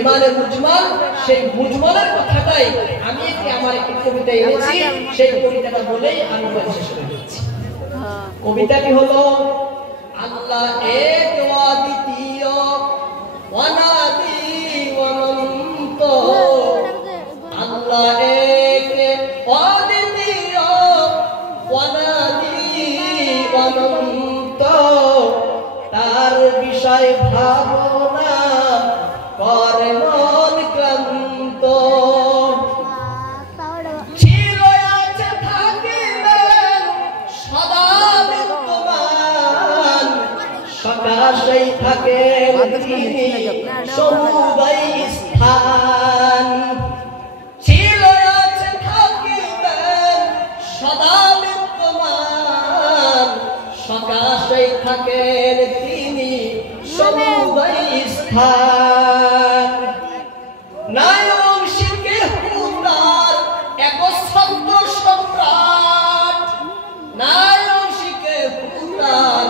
ইমানের মুজমাল, সেই মুজমালের কথাটাই আমি আমার একটি কবিতা এনেছি, সেই কবিতাটা বলেই আমি শেষ করে দিচ্ছি। কবিতাটি হলো আল্লাহ এক অদ্বিতীয় অনাদি অনন্ত, আল্লাহ এক অদ্বিতীয় অনাদি অনন্ত, তার বিষয় ভাবনা করে মন ক্লান্ত, ছিল আছে থাকিবেন সদা বিদ্যমান, সকাশেই থাকেন তিনি সমুদয় স্থান, ছিল আছে থাকিবেন সদা বিদ্যমান, সকাশেই থাকেন তিনি সমুদয় স্থান, নাই অংশীকে হুতার একচ্ছত্র সম্রাট, নাই অংশীকে হুতার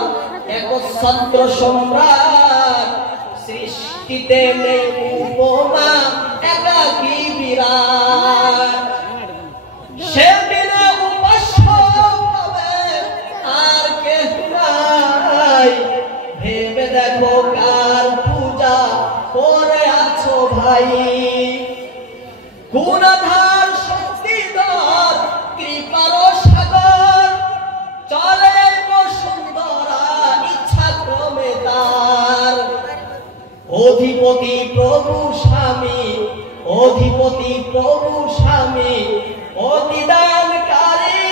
একচ্ছত্র সম্রাট, সৃষ্টিতে নেই উপমা একাকী বিরাট, সে বিনা উপাস্য হবে আর কেহ নাই, ভেবে দেখো কার পূজা করে আছো ভাই, গুণাধার শক্তিধর কৃপার সাগর, চলে বসুন্ধরা ইচ্ছা ক্রমে তার, অধিপতি প্রভু স্বামী, অধিপতি প্রভু স্বামী, অতিদানকারী,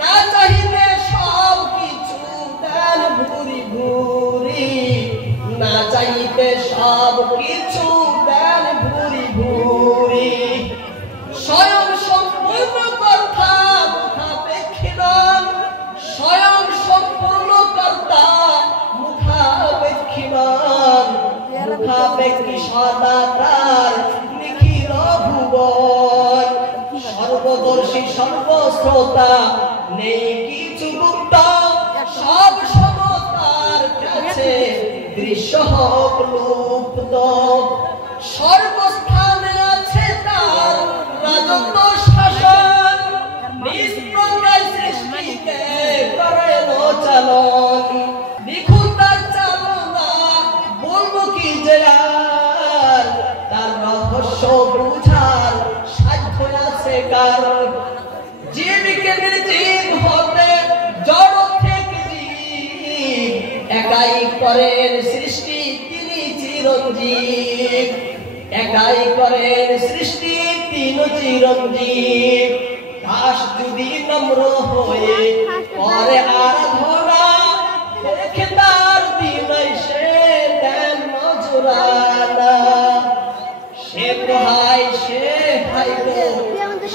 না চাহিতে সব কিছু দেন ভুরি ভুরি, না চাইতে সব কিছু দেন ভুরি ভুরি, স্বয়ং সম্পূর্ণ কর্তা মুখাপেক্ষী নন, স্বয়ং সম্পূর্ণ কর্তা মুখাপেক্ষী নন, মুখাপেক্ষী সদা তার নিখিল ভুবন, সর্বদর্শী সর্বশ্রোতা নেই কিছু গুপ্ত, সব সমতার কাছে দৃশ্য হোক লুপ্ত, সর্বস্থানে আছে তার রাজত্ব শাসন, নিষ্প্রজ্ঞায় সৃষ্টিকে করেন চালন, দেখুন তার চালনা বলবো কি যে আর, তার রহস্য বুঝার সাধ্য আছে কার, জীবকে নির্জীব হতে জড় থেকে জীব, একাই করেন সৃষ্টি তিনি চিরঞ্জীব, একাই করেন সৃষ্টি তিনি চিরঞ্জীব, দাস যদি নম্র হয়ে করে আরাধনা, দেখে তার বিনয় সে দেন নজরানা, সে তো হাই সে হাই গো,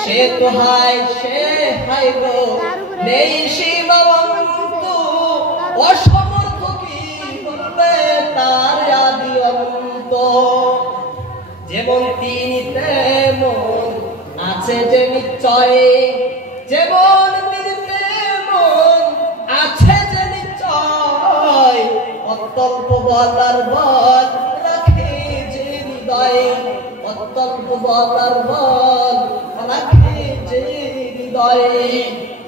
সে তো হাই সে হাই গো, নেই সীমাবন্ত, অসমর্থ কি বলবে তার আদি অন্ত, যেমন তিনি তেমন আছে যে নিশ্চয়, যেমন তিনি তেমন আছে যে নিশ্চয়, অত্যল্প বলার বল রাখে যে হৃদয়, অত্যল্প বলার বল রাখে যে হৃদয়।